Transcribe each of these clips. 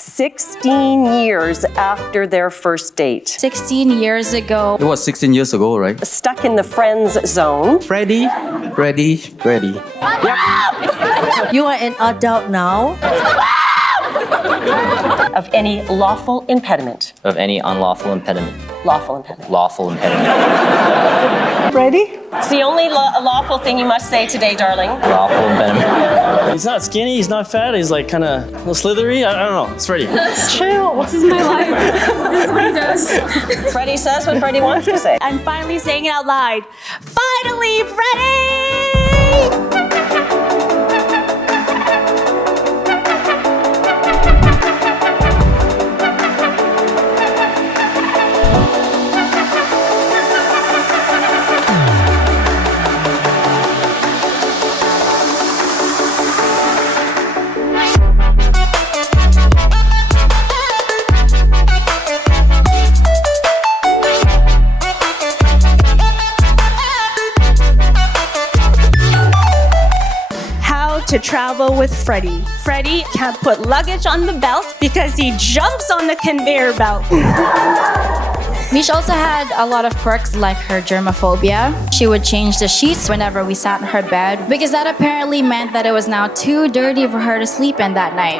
16 years after their first date. 16 years ago. It was 16 years ago, right? Stuck in the friends zone. Freddy. You are an adult now. Of any lawful impediment. Of any unlawful impediment. Lawful impediment. Lawful impediment. Ready? It's the only lawful thing you must say today, darling. Lawful impediment. He's not skinny, he's not fat, he's like kind of a little slithery. I don't know, it's Freddy. Chill. This is my life. This is what he does. Freddie says what Freddie wants to say. I'm finally saying it out loud. Finally, Freddy! To travel with Freddy. Freddy can't put luggage on the belt because he jumps on the conveyor belt. Mish also had a lot of quirks like her germophobia. She would change the sheets whenever we sat in her bed because that apparently meant that it was now too dirty for her to sleep in that night.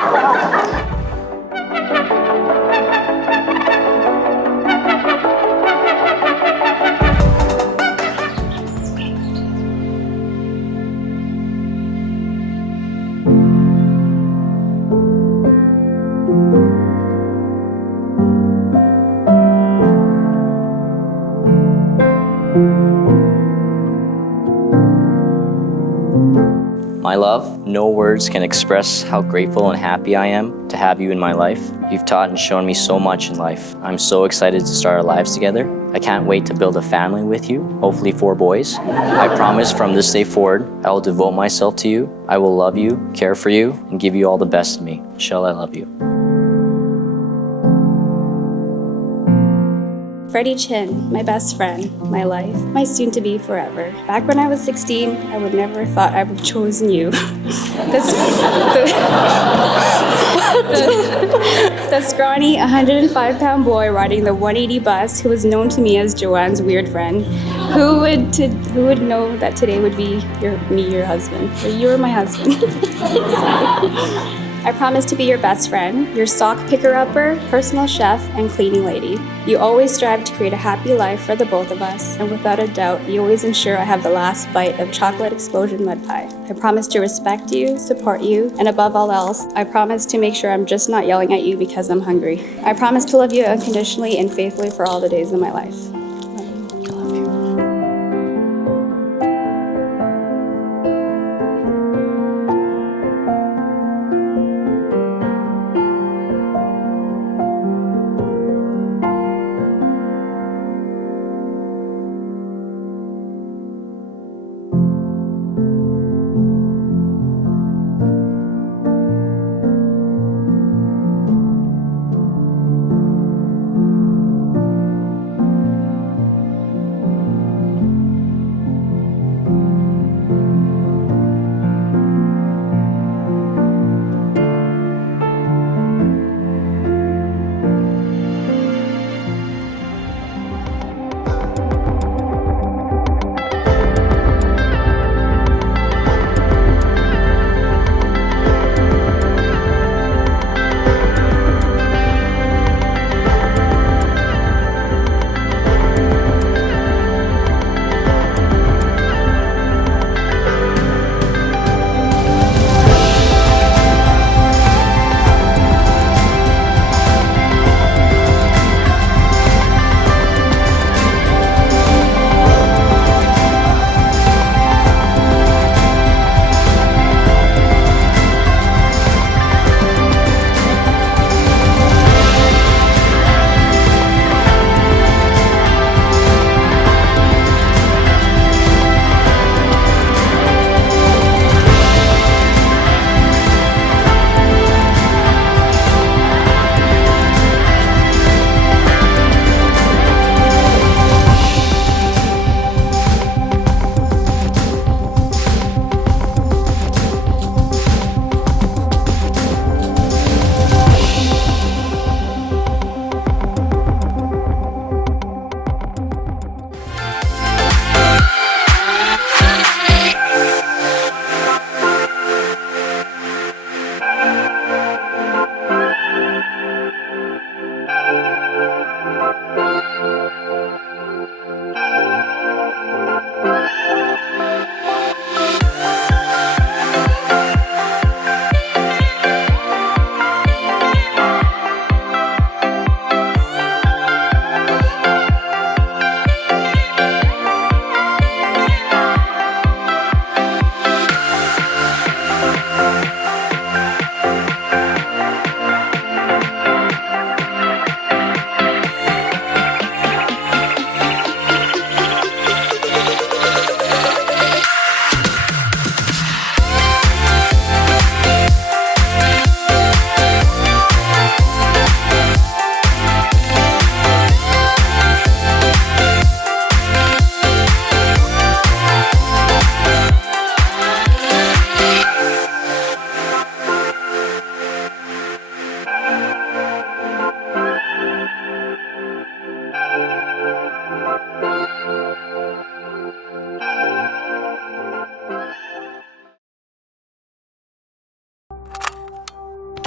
My love, no words can express how grateful and happy I am to have you in my life. You've taught and shown me so much in life. I'm so excited to start our lives together. I can't wait to build a family with you, hopefully 4 boys. I promise from this day forward, I will devote myself to you. I will love you, care for you, and give you all the best of me. Michelle, I love you. Freddy Chin, my best friend, my life, my soon-to-be forever. Back when I was 16, I would never have thought I would have chosen you. The scrawny 105-pound boy riding the 180 bus who was known to me as Joanne's weird friend. Who would know that today would be your husband? Or you were my husband. I promise to be your best friend, your sock picker-upper, personal chef, and cleaning lady. You always strive to create a happy life for the both of us, and without a doubt, you always ensure I have the last bite of chocolate explosion mud pie. I promise to respect you, support you, and above all else, I promise to make sure I'm just not yelling at you because I'm hungry. I promise to love you unconditionally and faithfully for all the days of my life.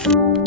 you.